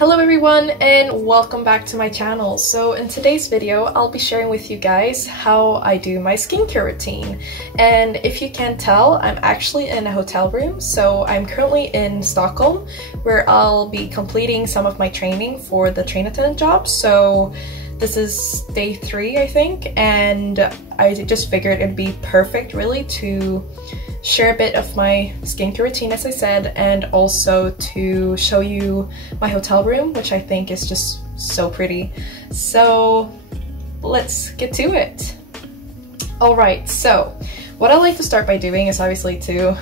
Hello everyone and welcome back to my channel. So in today's video I'll be sharing with you guys how I do my skincare routine. And if you can't tell, I'm actually in a hotel room. So I'm currently in Stockholm where I'll be completing some of my training for the train attendant job. So this is day 3 I think, and I just figured it'd be perfect really to share a bit of my skincare routine, as I said, and also to show you my hotel room, which I think is just so pretty. So let's get to it. Alright, so what I like to start by doing is obviously to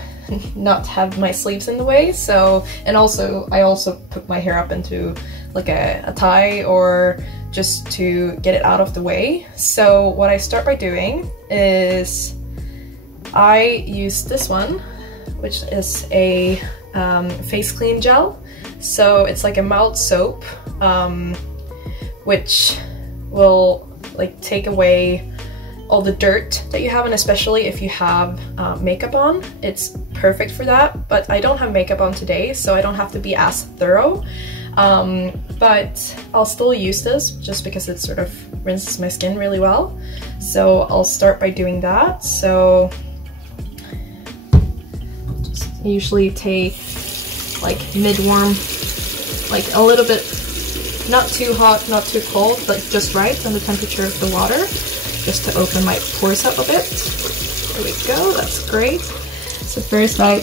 not have my sleeves in the way, so, and also I also put my hair up into like a tie or just to get it out of the way. So what I start by doing is I use this one, which is a face clean gel. So it's like a mouth soap, which will like take away all the dirt that you have, and especially if you have makeup on, it's perfect for that. But I don't have makeup on today, so I don't have to be as thorough. But I'll still use this just because it sort of rinses my skin really well. So I'll start by doing that. So I usually take like mid-warm, like a little bit, not too hot, not too cold, but just right on the temperature of the water, just to open my pores up a bit. There we go, that's great. So first I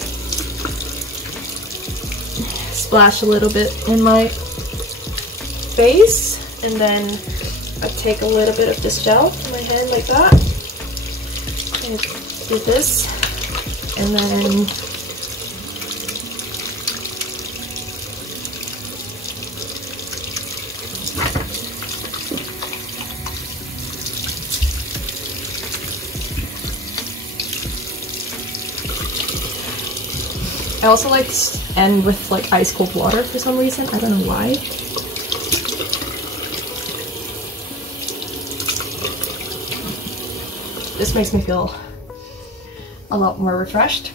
splash a little bit in my face, and then I take a little bit of this gel in my hand like that, and do this, and then I also like to end with like ice cold water for some reason. I don't know why. This makes me feel a lot more refreshed.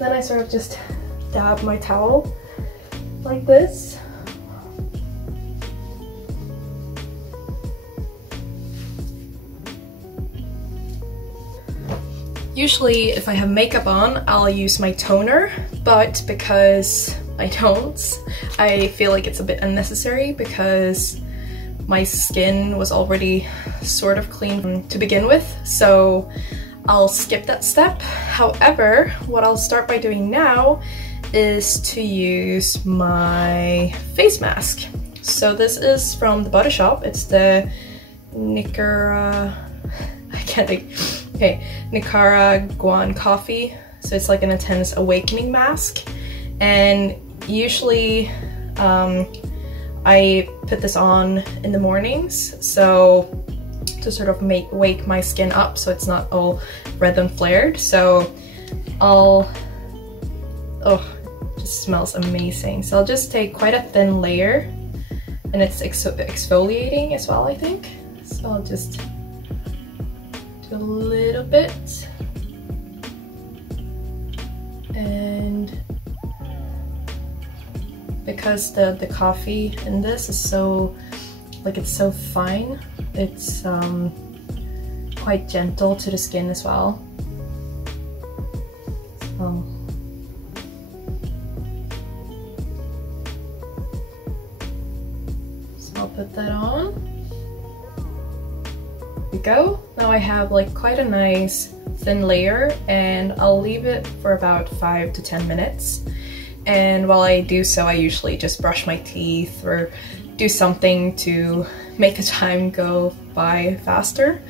Then I sort of just dab my towel like this. Usually if I have makeup on, I'll use my toner, but because I don't, I feel like it's a bit unnecessary because my skin was already sort of clean to begin with, so I'll skip that step. However, what I'll start by doing now is to use my face mask. So this is from the Body Shop. It's the Nicaraguan coffee. So it's like an intense awakening mask, and usually I put this on in the mornings, so to sort of wake my skin up so it's not all red and flared. So oh, it just smells amazing. So I'll just take quite a thin layer, and it's exfoliating as well, I think. So I'll just do a little bit, and because the coffee in this is so, like, it's so fine, it's quite gentle to the skin as well. So I'll put that on. There we go. Now I have like quite a nice thin layer, and I'll leave it for about 5 to 10 minutes. And while I do so, I usually just brush my teeth or do something to make the time go by faster.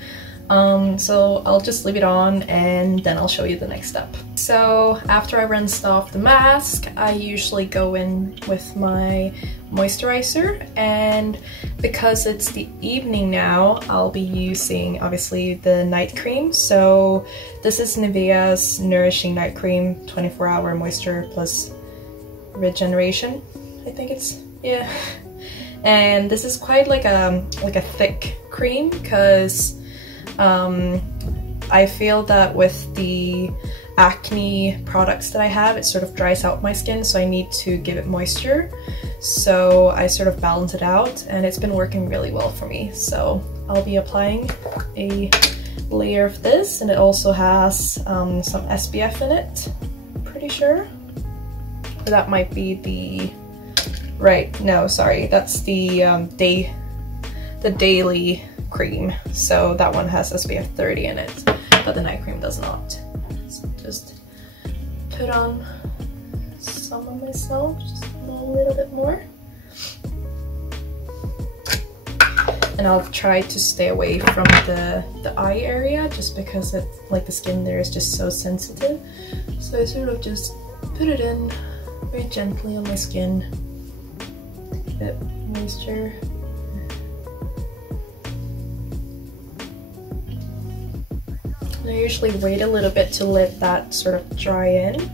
So I'll just leave it on, and then I'll show you the next step. So after I rinsed off the mask, I usually go in with my moisturizer, and because it's the evening now, I'll be using obviously the night cream. So this is Nivea's Nourishing Night Cream, 24-hour moisture plus regeneration, I think it's, yeah. And this is quite like a thick cream, because I feel that with the acne products that I have, it sort of dries out my skin, so I need to give it moisture. So I sort of balance it out, and it's been working really well for me. So I'll be applying a layer of this, and it also has some SPF in it, pretty sure. Or that might be the, right, no, sorry, that's the daily cream. So that one has SPF 30 in it, but the night cream does not. So just put on some on myself, just a little bit more. And I'll try to stay away from the eye area, just because it, like, the skin there is just so sensitive. So I sort of just put it in very gently on my skin, a bit moisture. And I usually wait a little bit to let that sort of dry in,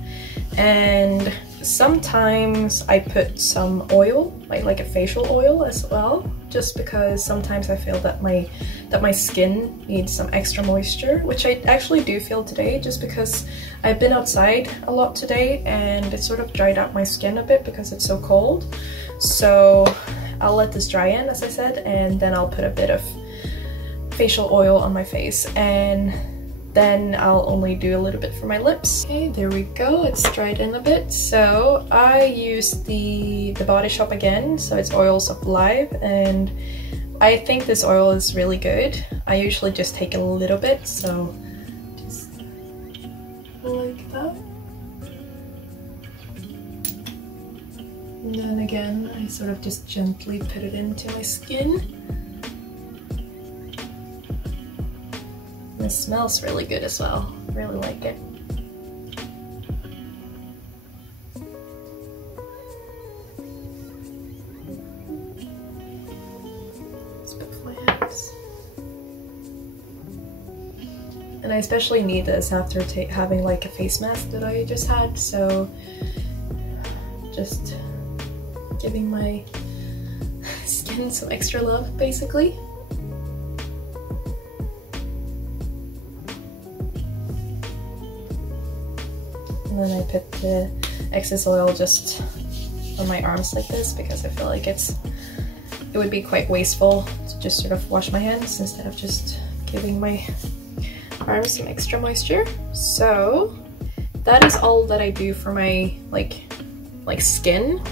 and sometimes I put some oil, like a facial oil as well, just because sometimes I feel that my skin needs some extra moisture, which I actually do feel today, just because I've been outside a lot today and it sort of dried out my skin a bit because it's so cold. So I'll let this dry in, as I said, and then I'll put a bit of facial oil on my face, and then I'll only do a little bit for my lips. Okay, there we go, it's dried in a bit. So I use the Body Shop again, so it's Oils of Life, and I think this oil is really good. I usually just take a little bit, so just like that. And then again, I sort of just gently put it into my skin. It smells really good as well. Really like it. Let's put my hands. And I especially need this after having like a face mask that I just had, so just giving my skin some extra love, basically. And then I put the excess oil just on my arms like this, because I feel like it would be quite wasteful to just sort of wash my hands instead of just giving my arms some extra moisture. So that is all that I do for my like skin.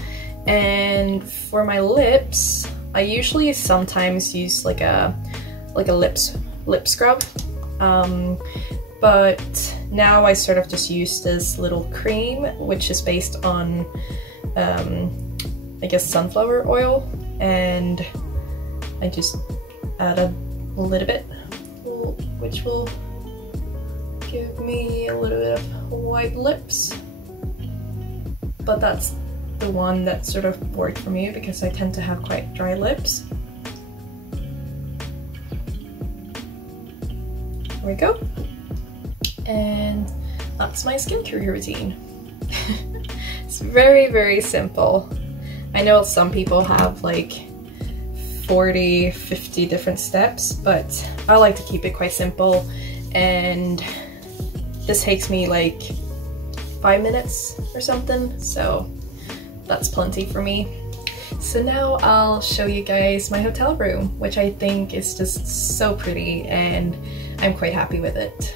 And for my lips, I usually sometimes use like a lip scrub. But now I sort of just use this little cream, which is based on, I guess, sunflower oil, and I just add a little bit, which will give me a little bit of white lips. But that's the one that sort of worked for me, because I tend to have quite dry lips. There we go. And that's my skincare routine. It's very, very simple. I know some people have like 40, 50 different steps, but I like to keep it quite simple, and this takes me like 5 minutes or something, so that's plenty for me. So now I'll show you guys my hotel room, which I think is just so pretty, and I'm quite happy with it.